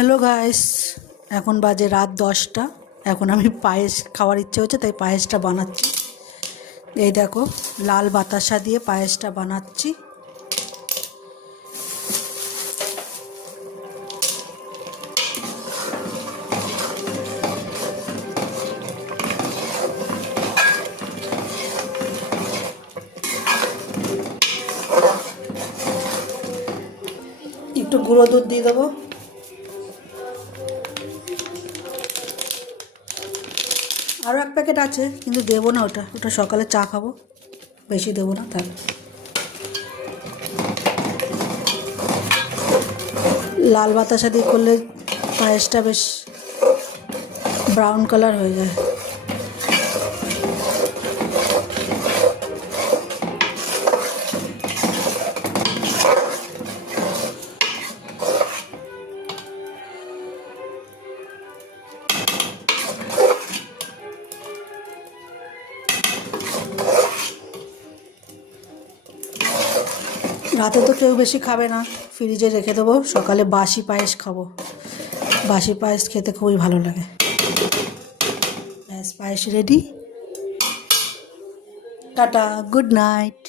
Hello guys, এখন বাজে রাত 10টা। এখন আমি পায়েস খাওয়ার ইচ্ছে হচ্ছে, তাই পায়েসটা বানাচ্ছি। এই দেখো, লাল বাতাসা দিয়ে পায়েসটা বানাচ্ছি। একটু গুঁড়ো দুধ দিয়ে দেবো। আরও এক প্যাকেট আছে, কিন্তু দেবো না, ওটা ওটা সকালে চা খাবো, বেশি দেবো না। তাহলে লাল বাতাসা দিয়ে করলে পায়েসটা বেশ ব্রাউন কালার হয়ে যায়। রাতে তো কেউ বেশি খাবে না, ফ্রিজে রেখে দেবো, সকালে বাসি পায়েস খাবো। বাসি পায়েস খেতে খুবই ভালো লাগে। ব্যাস, পায়েস রেডি। Tata, good night.